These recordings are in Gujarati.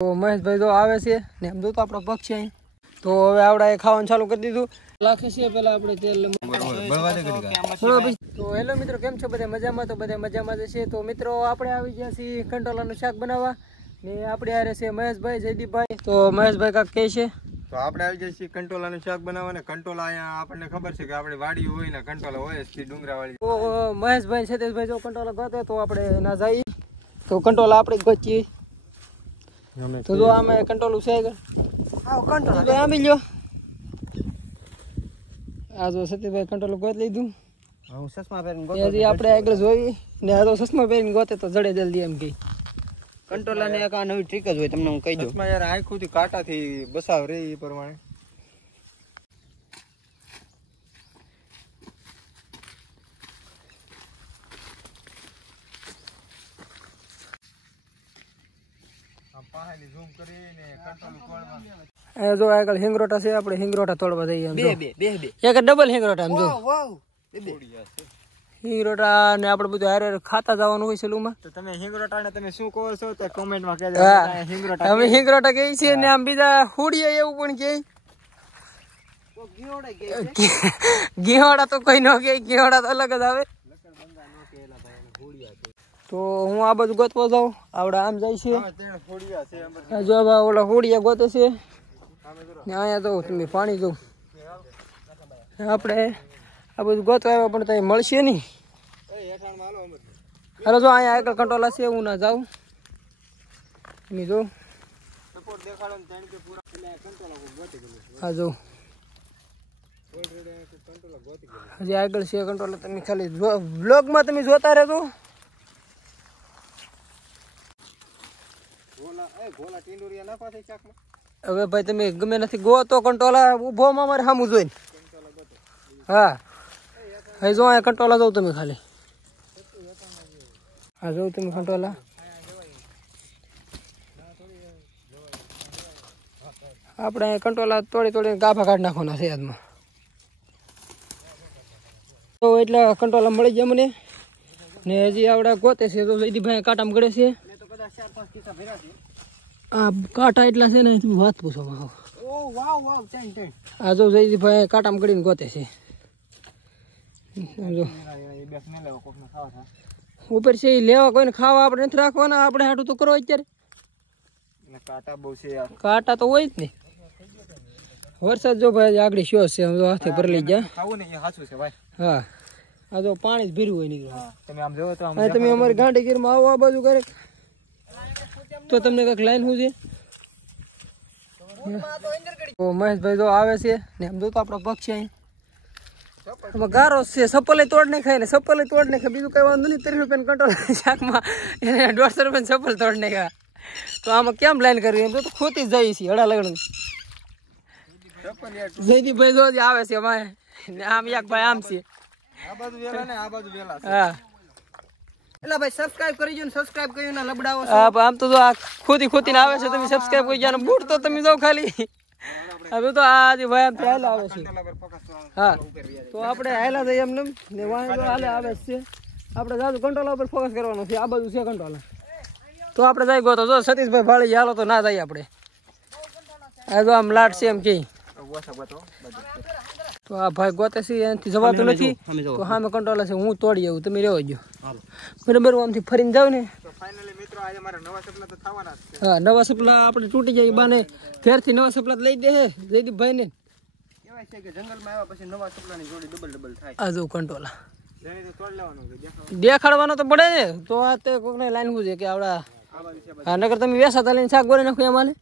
તો મહેશભાઈ તો આવે છે ને એમ તો આપણો પગ છે અહીં તો હવે આવડા ખાવાનું ચાલુ કરી દીધું લાખે છે પેલા આપણે તેલ તો હેલો મિત્રો કેમ છો બધા મજામાં તો બધા મજામાં જ છે તો મિત્રો આપણે આવી ગયા છીએ કંટોલાનું શાક બનાવવા ને આપણે આરે છે મહેશભાઈ જયદીપભાઈ તો મહેશભાઈ કાક કહે છે તો આપણે આવી જઈએ છીએ કંટોલાનું શાક બનાવવા ને કંટોલા અહીંયા આપણને ખબર છે કે આપણે વાડી હોય ને કંટોલા હોય જ ડુંગરાવાળી તો મહેશભાઈ સતીશભાઈ જો કંટોલા ગોતે તો આપણે ના જઈએ તો કંટોલા આપણે ગોતીએ તો જો આમાં કંટોલું છે કંટોલા આમી લ્યો આ જો સતીશભાઈ કંટોલું ગોત લીધું હું ચશ્મા પહેરીને ગોતે આપણે આગળ જોઈ ને આ તો ચશ્મા પહેરીને ગોતે તો જડે જલ્દી એમ કે કંટોલા ને એક આ નવી ટ્રીક જ હોય તમને હું કહી દઉં ચશ્મા યાર આંખોથી કાંટાથી બસાવ રે એ પ્રમાણે જો આગળ હિંગરોટા છે આપણે હિંગરોટા તોડવા જઈએ બે એક ડબલ હિંગરોટા એમ જો હિંગરોટા ને આપણે બધું હારે ખાતા જવાનું હોય છે લૂમાં તો તમે હિંગરોટા ને તમે શું કહો છો તે કોમેન્ટમાં કહેજો હિંગરોટા અમે હિંગરોટા કહી છીએ ને આમ બીજા હુડીએ એવું પણ કહે ગીહોડા તો કોઈ ન કહે ગીહોડા તો અલગ જ આવે તો હું આ બધું ગોતવા જાઉં આવડા આમ જાય છે જો ઓલા હોડિયા ગોતે છે અહીંયા તો તમે પાણી દઉં આપણે આ બધું ગોતવા આવ્યા પણ ત્યાં મળશે નહીં હાલો જો અહીંયા આગળ કંટોલા છે હું ના જાઉં તમે જો હા જો હજી આગળ છે કંટોલા તમે ખાલી બ્લોગમાં તમે જોતા રહેજો હવે ભાઈ તમે ગમે નથી ગો તો કંટોલા ઉભો માં મારે સામું જોઈને હા હવે જો અહીંયા કંટોલા જવું તમે ખાલી હા જવું તમે કંટોલા આપણે કંટોલા તોડીને ગાભા કાઢી નાખવાના છે હાથમાં તો એટલે કંટોલા મળી જાય મને ને હજી આવડા ગોતે છે તો જયદીપભાઈ કાંટામાં ગળે છે આ કાંટા એટલા છે ને વાત પૂછો આ જો જયદીપભાઈ કાંટામાં ગળીને ગોતે છે ઉપર છે એ લેવા કોઈને ખાવા આપણે નથી રાખવાના આપણે હાટું તો કરો અત્યારે કાંટા તો હોય જ ને વરસાદ જો ભાઈ આગળ શો છે હાથે ભરી લઈ ગયા હા આ જો પાણી જ ભીરું હોય નીકળ્યું તમે અમારી ગાંડી ગીરમાં આવો આ બાજુ કરે તો તમને કઈક લાઈન શું છે મહેશભાઈ જો આવે છે ને એમ જો તો આપણો પગ છે અહીં ગારો છે સપલે તોડ ને ખાય ને સપલે તોડ ને ખાય બીજું કઈ વાંધો નહીં 30 રૂપિયા કંટોલ શાકમાં એને 150 રૂપિયા સપલ તોડ ને ખા તો આમાં કેમ લાઈન કરવી એમ તો ખોતી જ જાય છે હડા લગણ જયદીપભાઈ જો આવે છે અમારે આમ એક ભાઈ આમ છે હા એટલે ભાઈ સબસ્ક્રાઇબ કરી જો ને સબસ્ક્રાઇબ કર્યું ના લબડાવો હા આમ તો જો આ ખોતી ને આવે છે તમે સબસ્ક્રાઇબ કરી જાનો બૂટ તો તમે જો ખાલી હવે તો આ જે ભાઈ આમ હાલા આવે છે હા તો આપણે હાલા જઈએ એમ ને વાય તો હાલે આવે છે આપણે જાજુ કંટ્રોલ ઉપર ફોકસ કરવાનું છે આ બધું છે કંટ્રોલ તો આપણે જઈ ગયો તો જો સતીશભાઈ ભાળી હાલો તો ના જઈએ આપણે આ જો આમ લાટ છે એમ કે તો આ ભાઈ ગોતે છે એનાથી જવાતું નથી તો હા મેં કંટ્રોલ છે હું તોડી આવું તમે રહેવા દો બરાબર આમથી ફરીને જાવ ને હા નવા સપલા આપણે તૂટી જાય બાને ફેરથી નવા સપલા લઈ દે જયદીપભાઈ ને આ જો કંટ્રોલા દેખાડવાનો તો પડે ને તો આ તે કોકને લાઈન શું છે કે આવડા હા નગર તમે વેસાતા લઈને શાક ગોળી નાખો અમારે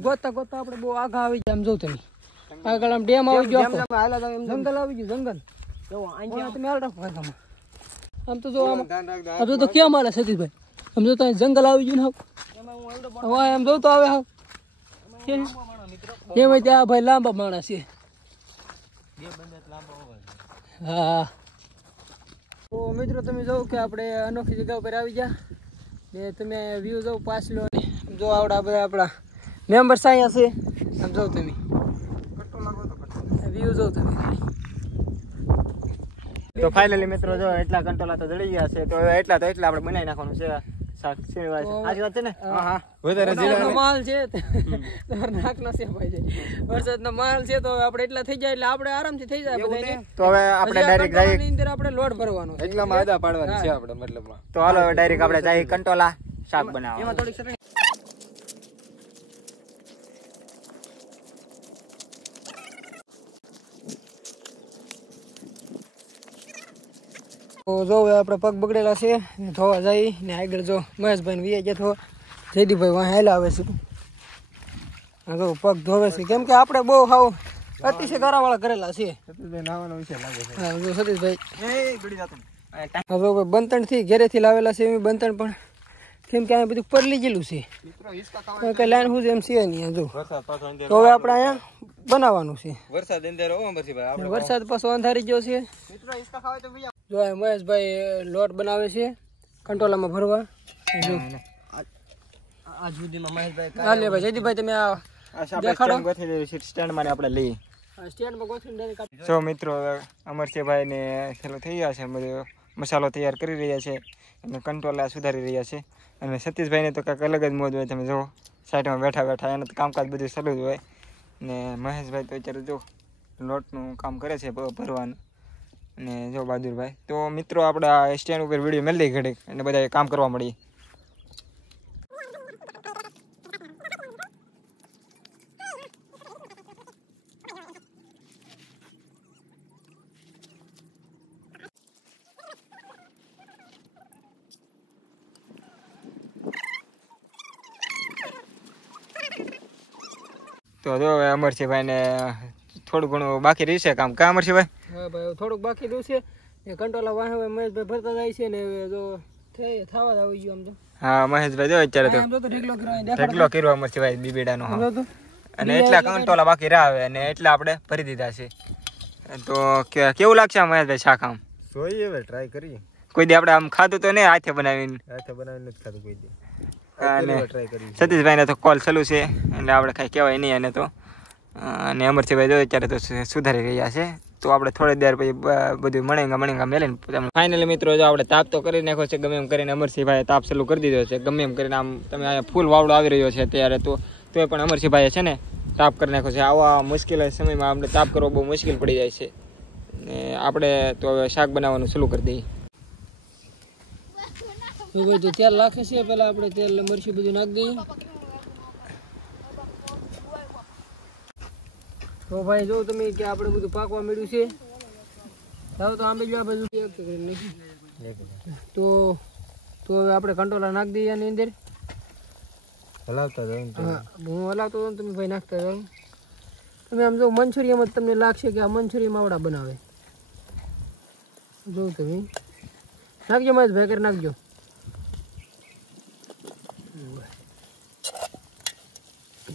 ગોતા આપણે બહુ આગા આવી જાય આમ જોઉં તમે આગળ આમ ડેમ આવી ગયો જંગલ આવી ગયું જંગલ તમે હાલ રાખો આમ તો જો આમ તો કેમ હાલે સતીશભાઈ આમ જો તો જંગલ આવી ગયું ને હવે એમ જોઉં તો આવે હા એમ ત્યાં ભાઈ લાંબા માણસ છે હા તો મિત્રો તમે જોઉં કે આપણે અનોખી જગ્યા ઉપર આવી ગયા ને તમે વ્યૂ જોઉં પાછલો જો આવડા બધા આપણા મેમ્બર્સ અહીંયા છે આમ જોઉં તમે વ્યૂ જોઉં તમે તો ફાઇનલી મિત્રો જો એટલા કંટોલા તો જડી ગયા છે તો એટલા આપણે બનાવી નાખવાનું છે શાક છે આજ વાત છે ને હા વધારે વરસાદનો માલ છે તમારે નાકનો છે ભાઈ છે વરસાદનો માલ છે તો હવે આપણે એટલા થઈ જાય એટલે આપણે આરામથી થઈ જાય બધાને તો હવે આપણે ડાયરેક્ટ જઈએ ની અંદર આપણે લોડ ભરવાનો છે એટલામાં આદા પાડવાની છે આપણે મતલબમાં. તો હાલો હવે ડાયરેક્ટ આપણે જઈએ કંટોલા શાક બનાવવા એમાં થોડીક ચટણી તો જો હવે આપણે પગ બગડેલા છે ને ધોવા જાય ને આગળ જો મહેશભાઈ ને વીએ જતો જયદીપભાઈ વાં હેલા આવે છે હા તો પગ ધોવે છે કેમ કે આપણે બહુ હાવ અતિશય ગારાવાળા કરેલા છે સતીશભાઈ નાવાનો વિષય લાગે છે. હા જો સતીશભાઈ એ ગળી જાતું હવે બંતણથી ઘરેથી લાવેલા છે એમ બંતણ પણ કેમ કે અહીંયા બધું પરલી ગયેલું છે મિત્રો હિસકા ખાવા કઈ લાઈન હું એમ છે નહીં જો વરસાદ પાછો અંદર તો હવે આપણે અહીંયા બનાવવાનું છે વરસાદ અંદર હો અમરસિંહભાઈ આપણે વરસાદ પાછો અંધારી ગયો છે મિત્રો હિસકા ખાવા તો બીજા જો આ મહેશભાઈ લોટ બનાવે છે કંટોલામાં ભરવા જો આ સુધીમાં મહેશભાઈ હા લે ભાઈ જયદીપભાઈ તમે આ આ દેખાડો. સ્ટેન્ડ ગોઠવી દેવી સીટ સ્ટેન્ડ માં આપણે લઈએ સ્ટેન્ડમાં ગોઠવીને ડાયરેક્ટ આપી જો મિત્રો અમરસિંહભાઈ ને ચાલો થઈ ગયા છે બધો મસાલો તૈયાર કરી રહ્યા છે અને કંટોલા સુધારી રહ્યા છે અને સતીશભાઈને તો કંઈક અલગ જ મોજ હોય તમે જો સાઈડમાં બેઠા બેઠા એને તો કામકાજ બધું ચાલુ જ હોય ને મહેશભાઈ તો અત્યારે જો લોટનું કામ કરે છે ભરવાનું અને જો બહાદુરભાઈ તો મિત્રો આપણે આ સ્ટેન્ડ ઉપર વિડીયો મેળવી ઘડીક અને બધા કામ કરવા મળીએ તો જો હવે અમરસિંહભાઈને થોડું ઘણું બાકી રહેશે કામ કા અમરસિંહભાઈ હા ભાઈ થોડુંક બાકી રહ્યું છે એ કંટોલા વાહે હવે મહેશભાઈ ભરતા જાય છે ને હવે જો થવા જ આવી ગયું આમ તો હા મહેશભાઈ જો અત્યારે તો આમ તો ઢેકલો કરવા દેખાડો ઢગલો કર્યો અમરસિંહભાઈ બીબીડાનો જો તો અને એટલા કંટોલા બાકી રહ્યા અને એટલા આપણે ભરી દીધા છે તો કેવું લાગશે આ મહેશભાઈ શાક આમ જોઈએ હવે ટ્રાય કરીએ. કોઈ દી આપણે આમ ખાધું તો નહીં હાથે બનાવીને હાથે બનાવીને નથી ખાધું કોઈ દી. અને ટ્રાય કરીએ. સતીશભાઈને તો કોલ ચાલુ છે એટલે આપણે કાંઈ કહેવાય નહીં એને તો અને અમરસિંહભાઈ જો અત્યારે તો સુધારી રહ્યા છે તો આપણે થોડી દેર પછી બધું મણેંગા મેલીને ફાઇનલી મિત્રો જો આપણે તાપ તો કરી નાખ્યો છે ગમે એમ કરીને અમરસિંહભાઈએ તાપ ચાલુ કરી દીધો છે ગમે એમ કરીને આમ તમે અહીંયા ફૂલ વાવડો આવી રહ્યો છે ત્યારે તોય પણ અમરસિંહભાઈએ છે ને તાપ કરી નાખ્યો છે આવા મુશ્કેલ સમયમાં આપણે તાપ કરવો બહુ મુશ્કેલ પડી જાય છે ને આપણે તો હવે શાક બનાવવાનું શરૂ કરી દઈએ ભાઈ તો તેલ નાખે છે પેલા આપણે તેલ મરચી બધું નાખી દઈએ તો ભાઈ જો તમે કે આપણે બધું પાકવા મળ્યું છે તો આંબે જો આ બધું તો હવે આપણે કંટોલા નાખી દઈએ આની અંદર હલાવતા જાઉં તો હા હું હલાવતો હોઉં તમે ભાઈ નાખતા જાઓ તમે આમ જો મંચુરિયમ જ તમને લાગશે કે આ મંચુરિયમ આવડા બનાવે જો તમે નાખજો મહેશ ભાઈ કરી નાખજો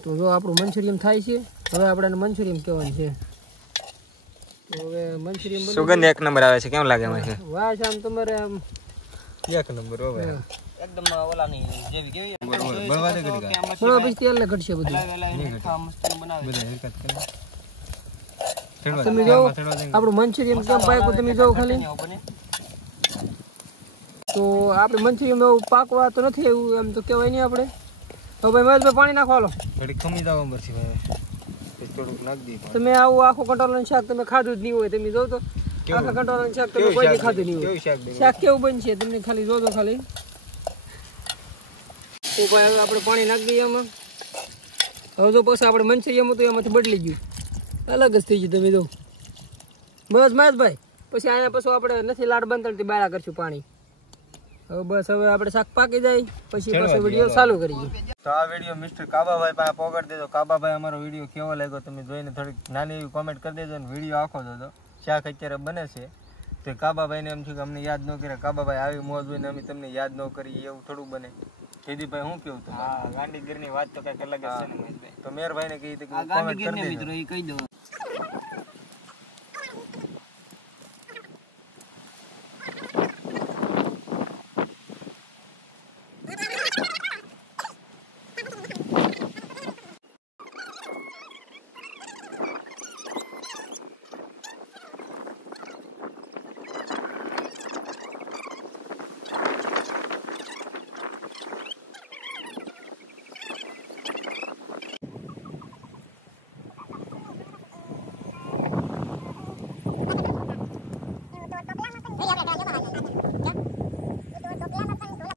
તો જો આપણું મંચુરિયમ થાય છે હવે આપણે મંચુરિયમ કહેવાનું છે તો હવે મંચુરિયમ સુગંધ એક નંબર આવે છે કેમ લાગે મને વાહ છે આમ તમારે આમ એક નંબર હવે એકદમ ઓલાની જેવી કેવી બળવા દે ઘડી કા. થોડા પછી તેલ ને ઘટશે બધું બધા હરકત કરે. તમે જો આપણું મંચુરિયમ કેમ પાક્યું તમે જો ખાલી તો આપણે મંચુરિયમ એવું પાકવા તો નથી એવું એમ તો કહેવાય નહીં આપણે તો ભાઈ મહેશભાઈ પાણી નાખો હાલો ઘડી ખમી જાવ અમરસિંહભાઈ. થોડુંક નાખ દી. તમે આવું આખું કંટોલાનું શાક તમે ખાધું જ નહીં હોય તમે જો તો આખા કંટોલાનું શાક તમે કોઈ દી ખાધું નહીં હોય કેવું શાક બન્યું? શાક કેવું બનશે તમને ખાલી જોજો ખાલી તો ભાઈ હવે આપણે પાણી નાખી દઈએ એમાં હવે જો પછી આપણે મંચુરિયમ હતું એમાંથી બદલી ગયું અલગ જ થઈ ગયું તમે જો બસ મહેશભાઈ પછી અહીંયા પછી આપણે નથી લાડ બંધણથી બાળા કરશું પાણી હવે બસ હવે આપણે શાક પાકી જાય પછી પાછો વિડીયો ચાલુ કરીએ તો આ વિડીયો મિસ્ટર કાબાભાઈ પાસે પહોંચાડી દેજો. કાબાભાઈ અમારો વિડીયો કેવો લાગ્યો તમે જોઈને થોડીક નાની એવી કોમેન્ટ કરી દેજો અને વિડીયો આખો જોજો. શાક અત્યારે બને છે તો કાબાભાઈને એમ થયું કે અમને યાદ ન કર્યા. કાબાભાઈ આવી મોજ હોય ને અમે તમને યાદ ન કરી એવું થોડું બને. જયદીપભાઈ હું કેવું તમે? હા ગાંધીગીરની વાત તો કંઈક અલગ જ છે ને મહેશભાઈ તો મેરભાઈને કહી દે કે કોમેન્ટ કરી દેજો. મિત્રો એ કહી દો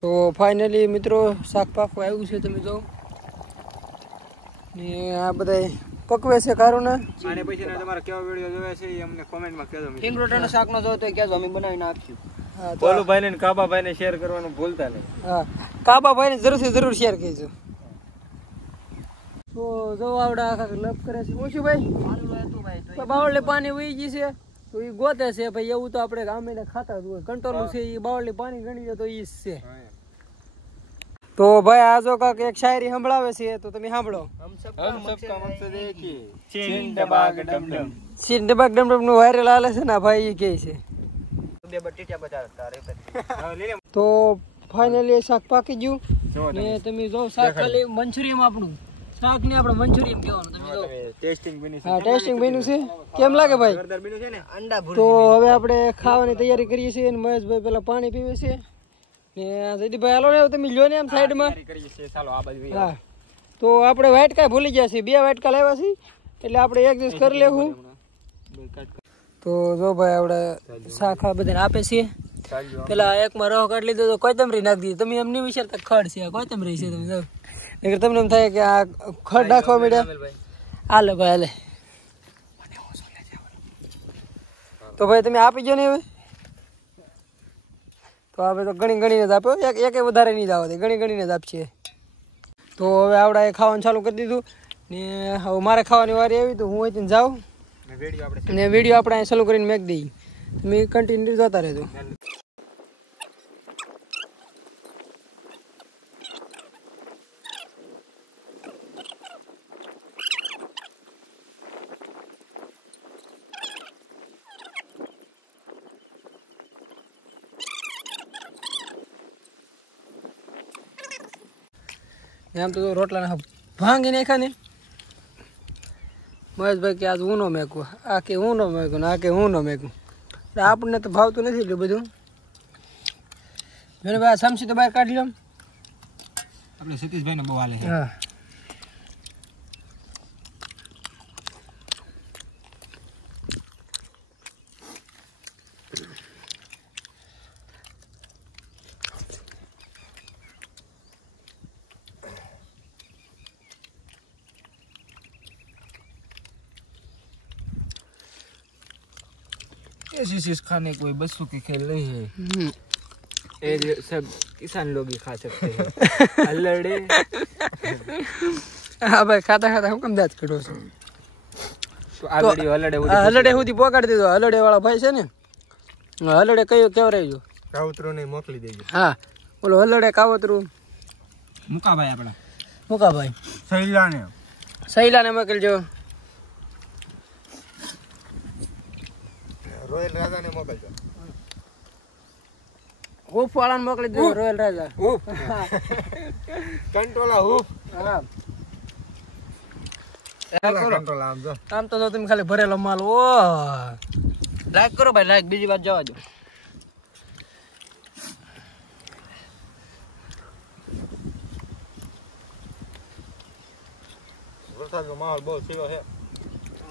તો ફાઇનલી મિત્રો શાક પાકવા આવ્યું છે, તમે જો ને આ બધા પકવે છે કારોના. અને પછી તમારો કેવો વિડીયો જોવે છે એ અમને કોમેન્ટમાં કહેજો. હિંગ રોટાનો શાક નો જોતો હોય કહેજો, અમે બનાવીને આપશું. હા તો બોલુભાઈ ને કાબાભાઈ ને શેર કરવાનું ભૂલતા નહીં. હા કાબાભાઈ ને જરૂર શેર કરજો. તો જો આવડા આખા લપ કરે છે ઓછું ભાઈ બાવળે પાણી વહી ગઈ છે તો એ ગોતે છે ભાઈ. એવું તો આપણે ગામે ખાતા જ હોય, કંટ્રોલ છે એ બાવળે પાણી ગણી લે તો ઈ જ છે. તો ભાઈ આ જો કાક એક શાયરી સંભળાવે છે તો તમે સાંભળો. હમ સબકા મકસદ એક હી ચીન ડબાગ ડમડમ. સીન ડબાક ડમડમ નું વાયરલ હાલે છે ને ભાઈ એ કહે છે. બે બટેટા બજાર તારે તો ફાઇનલી શાક પાકી ગયું ને તમે જો શાક ખાલી મંચુરિયમ આપણું શાક ને આપણે મંચુરિયમ કહેવાનું. તમે જો ટેસ્ટિંગ બની હા ટેસ્ટિંગ બન્યું છે. કેમ લાગે ભાઈ? બન્યું છે ને. અંડા તો હવે આપણે ખાવાની તૈયારી કરીએ છીએ. મહેશભાઈ પેલા પાણી પીવે છે ને જયદીપભાઈ હાલો ને તમે લ્યો ને આમ સાઈડમાં. હા તો આપણે વાટકા ભૂલી ગયા છીએ, 2 વાટકા લાવ્યા છીએ એટલે આપણે એક દિવસ કરી લેવું. તો જો ભાઈ આપણે શાક આ બધાને આપે છીએ. પેલા એકમાં રહ કાઢી લીધો તો કોથમરી નાખી દીધી. તમે એમ નહીં વિચારતા ખડ છે, આ કોથમરી છે. તમે જો નકર તમને એમ થાય કે આ ખડ નાખવા મળ્યા. હાલે ભાઈ હાલે. તો ભાઈ તમે આપી ગયો ને હવે. તો આપણે તો ગણીને જ આપ્યો, એક વધારે નહીં જ આવે, ગણીને જ આપીએ. તો હવે આવડા એ ખાવાનું ચાલુ કરી દીધું ને હવે મારે ખાવાની વારી આવી તો હું અહીંથી જાઉં ને વિડીયો આપણે અહીં ચાલુ કરીને મેક દઈએ. તમે કન્ટિન્યુ જોતા રહેજો. આમ તો રોટલા ભાંગી નાખ્યા ને મહેશભાઈ કે આજ હું નો મેકું, આ કે હું નો મેકું ને આ કે હું નો મેકું. આપણને તો ભાવતું નથી એટલું બધું. મેં ભાઈ સમસી તો બહાર કાઢી લો. આપણે સતીશભાઈ ને બહુ હાલે છે. હા ऐसी चीज खाने कोई बच्चों की खेल नहीं है, ये सब किसान लोग ही खा सकते हैं. हल्लड़े હા ભાઈ ખાતા હું કેમ દાંત કાઢો છો? તો આ વિડિયો હલડે સુધી પહોંચાડી દીધો. હલડે વાળા ભાઈ છે ને, હલડે કયું કેવરાઈ કાવતરો ને મોકલી દેજો. હા ઓલો હલડે કાવતરું મુકાભાઈ આપણા મુકાભાઈ સૈલાને મોકલજો. રોયલ રાજા ને મોકલજો. હૂફ વાળાને મોકલી દો. રોયલ રાજા હૂફ કંટ્રોલા હૂફ. હા કંટ્રોલા આમ જો. આમ તો તમે ખાલી ભરેલો માલ. ઓ લાઈક કરો ભાઈ, લાઈક. બીજી વાત જવા દો. વરસાદનો માહોલ બહુ સીલો છે.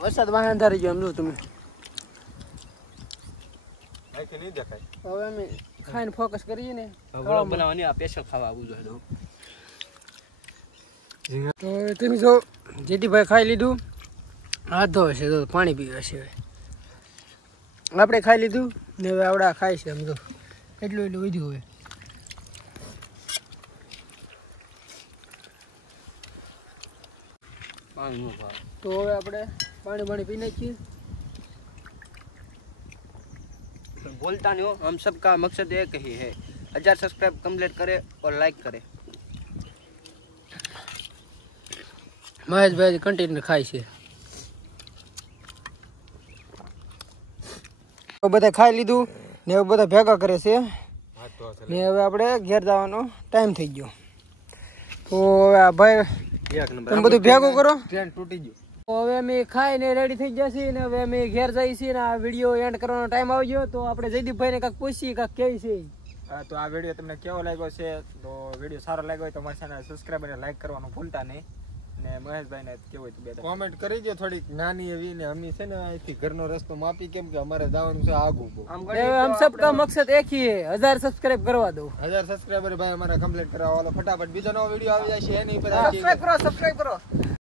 વરસાદ વાહન ધારી ગયો. એમ જો તમે આખી નહીં દેખાય. હવે અમે ખાઈને ફોકસ કરીએ ને. બનાવવાની આ સ્પેશિયલ ખાવા આવું જોઈએ. તો તમે જો જેઠીભાઈ ખાઈ લીધું, હાથ ધોવે છે, તો પાણી પીવે છે. આપણે ખાઈ લીધું ને હવે આવડા ખાય છે. આમ જો એટલું વધ્યું હોય. તો હવે આપણે પાણી પી નાખીએ. बोलता नहीं हो, हम सबका मकसद एक ही है, 1000 सब्सक्राइब कंप्लीट करे और लाइक करे. મહેશભાઈ કન્ટિન્યુ ખાય છે. બધા ખાઈ લીધું ને હવે બધા ભેગા કરે છે ને હવે આપણે ઘેર જવાનો ટાઈમ થઈ ગયો. તો હવે આ ભાઈ તમે બધું ભેગું કરો. ટ્રેન તૂટી ગયો. તો હવે અમે ખાઈને રેડી થઈ ગયા છીએ ને હવે અમે ઘેર જઈએ છીએ ને આ વિડીયો એન્ડ કરવાનો ટાઈમ આવી ગયો. તો આપણે જયદીપભાઈને કાંઈક પૂછીએ, કાંઈક કહે છે. તો આ વિડીયો તમને કેવો લાગ્યો છે? તો વિડીયો સારો લાગ્યો હોય તો અમારી ચેનલ સબસ્ક્રાઇબ અને લાઈક કરવાનું ભૂલતા નહીં. ને મહેશભાઈ ને કેવું હોય તો બે કોમેન્ટ કરી દો થોડીક નાની એવી ને અમે છે ને અહીંથી ઘરનો રસ્તો માપી કેમ કે અમારે જવાનું છે આગું બહુ हम सबका मकसद एक ही है 1000 सब्सक्राइब करवा दो 1000 સબસ્ક્રાઇબર ભાઈ અમારે કમ્પ્લીટ કરવા વાળો ફટાફટ બીજો નવો વિડીયો આવી જાય છે એની પર सब्सक्राइब करो